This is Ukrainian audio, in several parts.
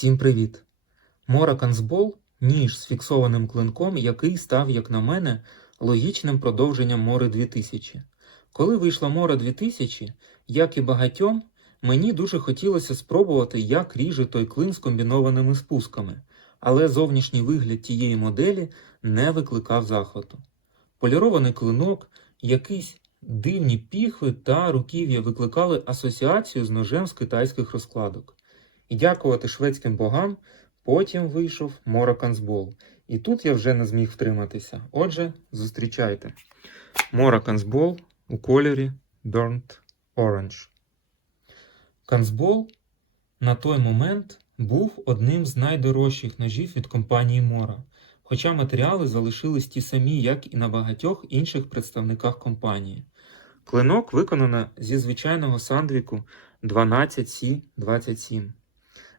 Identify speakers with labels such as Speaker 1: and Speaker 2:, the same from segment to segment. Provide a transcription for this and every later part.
Speaker 1: Всім привіт! Мора Канцбол – ніж з фіксованим клинком, який став, як на мене, логічним продовженням Мори 2000. Коли вийшла Мора 2000, як і багатьом, мені дуже хотілося спробувати, як ріже той клин з комбінованими спусками, але зовнішній вигляд тієї моделі не викликав захвату. Полірований клинок, якийсь дивні піхви та руків'я викликали асоціацію з ножем з китайських розкладок. І дякувати шведським богам, потім вийшов Мораканцбол. І тут я вже не зміг втриматися. Отже, зустрічайте. Мора Канцбол у кольорі Burnt Orange. Канцбол на той момент був одним з найдорожчих ножів від компанії Мора, хоча матеріали залишились ті самі, як і на багатьох інших представниках компанії. Клинок виконано зі звичайного сандвіку 12C27.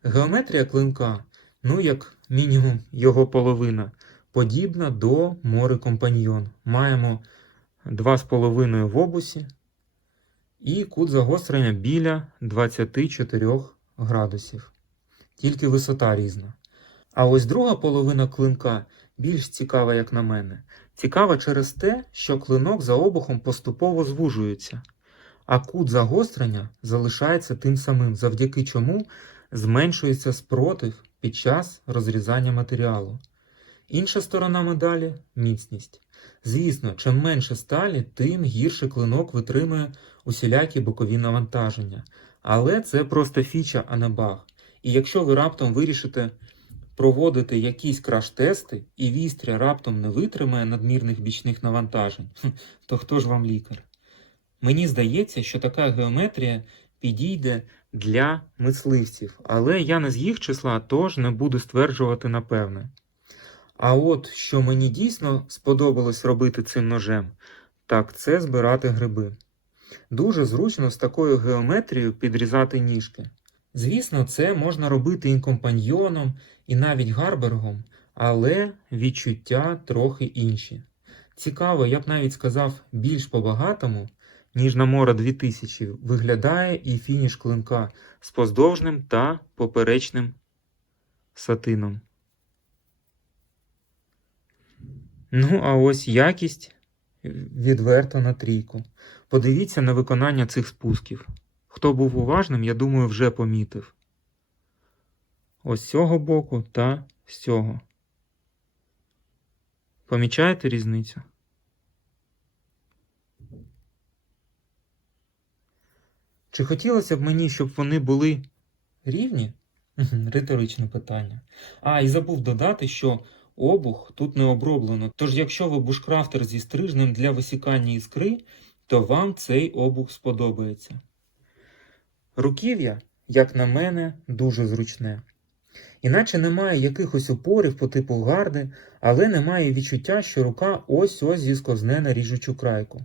Speaker 1: Геометрія клинка, ну як мінімум його половина, подібна до Мори Компаньйон. Маємо 2,5 в обусі і кут загострення біля 24 градусів. Тільки висота різна. А ось друга половина клинка більш цікава, як на мене. Цікава через те, що клинок за обухом поступово звужується, а кут загострення залишається тим самим, завдяки чому зменшується спротив під час розрізання матеріалу. Інша сторона медалі міцність. Звісно, чим менше сталі, тим гірше клинок витримує усілякі бокові навантаження. Але це просто фіча, а не баг. І якщо ви раптом вирішите проводити якісь краш-тести, і вістря раптом не витримає надмірних бічних навантажень, то хто ж вам лікар? Мені здається, що така геометрія підійде для мисливців, але я не з їх числа, тож не буду стверджувати напевне. А от що мені дійсно сподобалось робити цим ножем, так це збирати гриби. Дуже зручно з такою геометрією підрізати ніжки. Звісно, це можна робити і компаньйоном, і навіть гарбергом, але відчуття трохи інші. Цікаво, я б навіть сказав, більш по-багатому, ніж на Мора 2000, виглядає і фініш клинка з поздовжним та поперечним сатином. Ну, а ось якість відверто на трійку. Подивіться на виконання цих спусків. Хто був уважним, я думаю, вже помітив. Ось з цього боку та з цього. Помічаєте різницю? Чи хотілося б мені, щоб вони були рівні? Риторичне питання. А, і забув додати, що обух тут не оброблено. Тож, якщо ви бушкрафтер зі стрижнем для висікання іскри, то вам цей обух сподобається. Руків'я, як на мене, дуже зручне. Іначе немає якихось опорів по типу гарди, але немає відчуття, що рука ось-ось зісковзне на ріжучу крайку.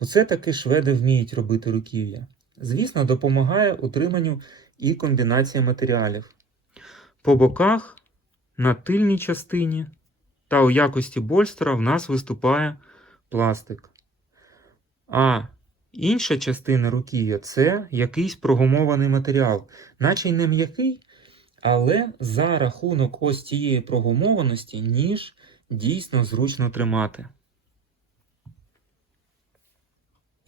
Speaker 1: Оце таки шведи вміють робити руків'я. Звісно, допомагає утриманню і комбінація матеріалів. По боках, на тильній частині та у якості больстера в нас виступає пластик. А інша частина руків'я це якийсь прогумований матеріал, наче й не м'який, але за рахунок ось цієї прогумованості ніж дійсно зручно тримати.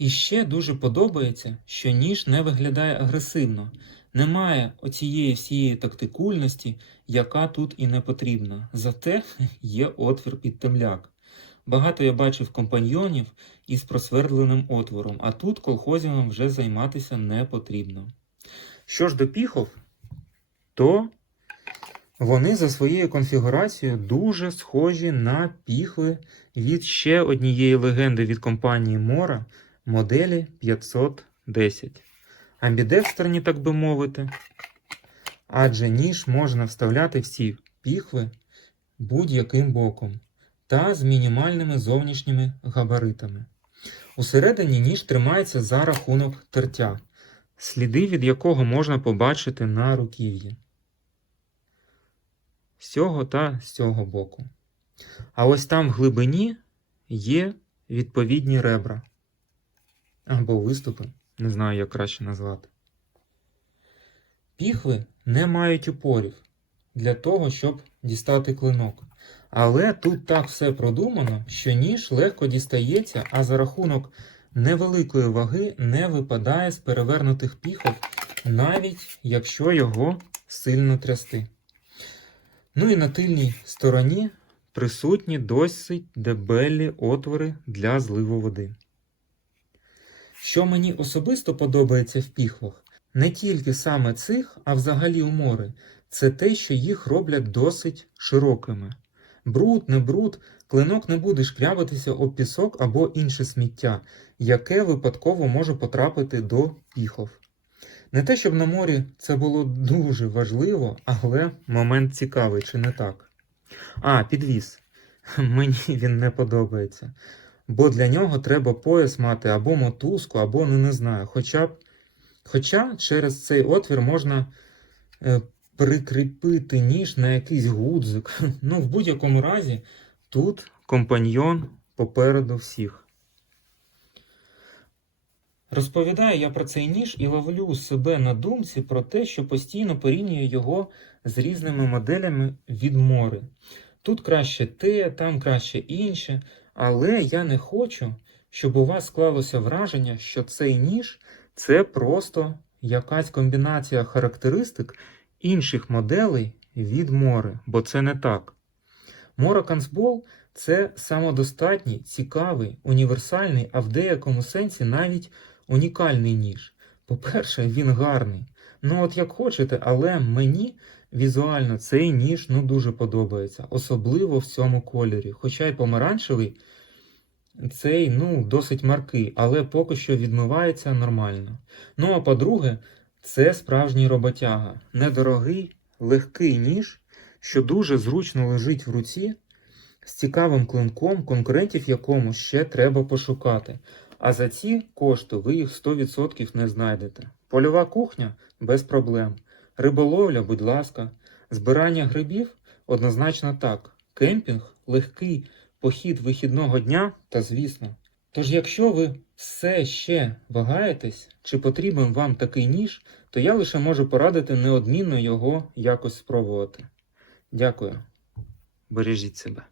Speaker 1: І ще дуже подобається, що ніж не виглядає агресивно, немає оцієї всієї тактикульності, яка тут і не потрібна. Зате є отвір під темляк. Багато я бачив компаньйонів із просвердленим отвором, а тут колхозівам вже займатися не потрібно. Що ж до піхов, то вони за своєю конфігурацією дуже схожі на піхви від ще однієї легенди від компанії Мора моделі 510. Амбідекстерні, так би мовити. Адже ніж можна вставляти всі піхви будь-яким боком та з мінімальними зовнішніми габаритами. Усередині ніж тримається за рахунок тертя, сліди від якого можна побачити на руків'ї. З цього та з цього боку. А ось там в глибині є відповідні ребра або виступи, не знаю, як краще назвати. Піхви не мають упорів, для того, щоб дістати клинок. Але тут так все продумано, що ніж легко дістається, а за рахунок невеликої ваги не випадає з перевернутих піхов, навіть якщо його сильно трясти. Ну і на тильній стороні присутні досить дебелі отвори для зливу води. Що мені особисто подобається в піхвах, не тільки саме цих, а взагалі умори, це те, що їх роблять досить широкими. Бруд, не бруд, клинок не буде шкрябатися об пісок або інше сміття, яке випадково може потрапити до піхов. Не те, щоб на морі це було дуже важливо, але момент цікавий, чи не так? А, підвіз. Мені він не подобається. Бо для нього треба пояс мати або мотузку, або ну не знаю. Хоча. Хоча через цей отвір можна е, прикріпити ніж на якийсь гудзик. Ну, в будь-якому разі, тут компаньйон попереду всіх. Розповідаю я про цей ніж і ловлю себе на думці про те, що постійно порівнюю його з різними моделями від мори. Тут краще те, там краще інше, але я не хочу, щоб у вас склалося враження, що цей ніж це просто якась комбінація характеристик інших моделей від мори, бо це не так. Мора Канцбол це самодостатній, цікавий, універсальний, а в деякому сенсі навіть унікальний ніж. По-перше, він гарний. Ну, от як хочете, але мені візуально цей ніж ну, дуже подобається, особливо в цьому кольорі. Хоча й помаранчевий, цей ну, досить маркий, але поки що відмивається нормально. Ну а по-друге, це справжній роботяга. Недорогий, легкий ніж, що дуже зручно лежить в руці, з цікавим клинком, конкурентів якому ще треба пошукати. А за ці кошти ви їх 100% не знайдете. Польова кухня без проблем. Риболовля, будь ласка. Збирання грибів однозначно так. Кемпінг легкий похід вихідного дня та звісно. Тож, якщо ви все ще вагаєтесь, чи потрібен вам такий ніж, то я лише можу порадити неодмінно його якось спробувати. Дякую. Бережіть себе.